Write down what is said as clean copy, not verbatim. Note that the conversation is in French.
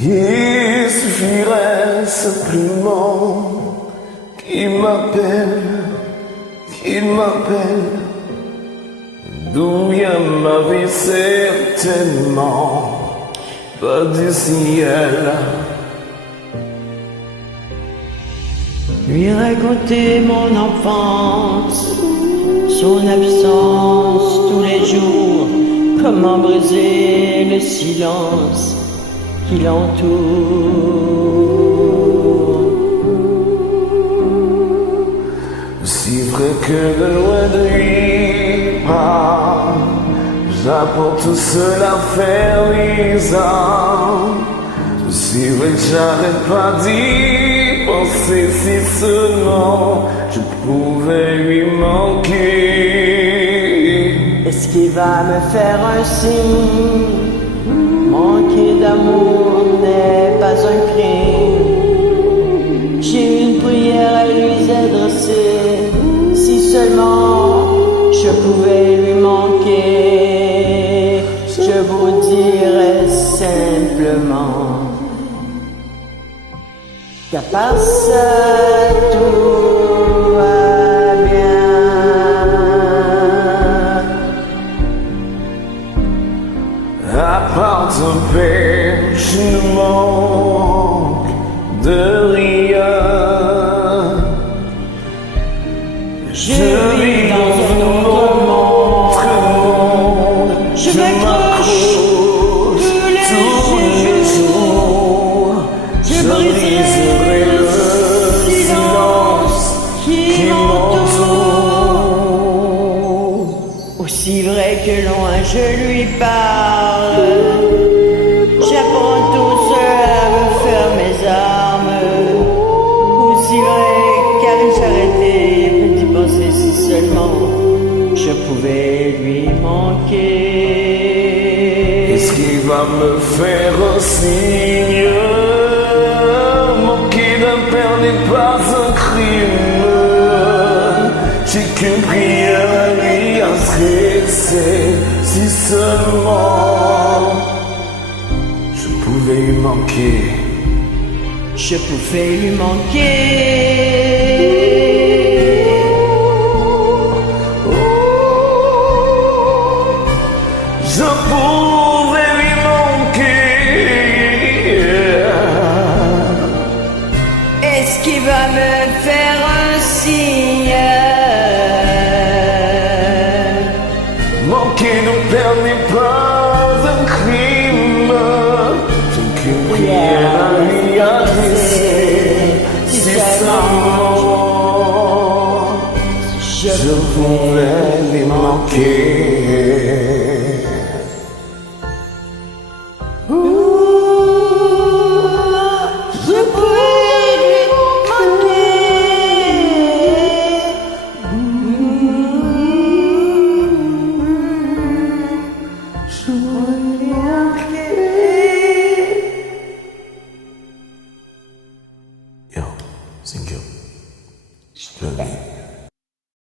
Il suffirait simplement qu'il m'appelle, d'où vient ma vie certainement, pas du ciel. Lui raconter mon enfance, son absence tous les jours, comment briser le silence qui l'entoure. Si vrai que de loin de lui j'apporte tout cela faire les âmes. Si vrai que j'arrête pas d'y penser, si seulement je pouvais lui manquer. Est-ce qu'il va me faire un signe? Manquer d'amour n'est pas un crime. J'ai une prière à lui adresser. Si seulement je pouvais lui manquer, je vous dirais simplement qu'à part ça, tout va bien. À part ton père, je ne manque de rien. Je vis dans un autre monde. Je m'accroche tous les jours. Je briserai le silence qui m'entoure. Aussi vrai que loin je lui parle, j'apprends tout seul à me faire mes armes. Aussi vrai qu'à s'arrêter d'y penser, si seulement je pouvais lui manquer. Est-ce qu'il va me faire un signe? Manquer d'un père n'est pas un crime. J'ai qu'une prière à lui adresser. Si seulement je pouvais lui manquer. Je pouvais lui manquer. Je pouvais lui manquer. Est-ce qu'il va me faire un signe? Manquer de père n'est pas un crime. J'ai qu'une prière à lui adresser. Si seulement je pouvais lui manquer. Je pouvais lui manquer.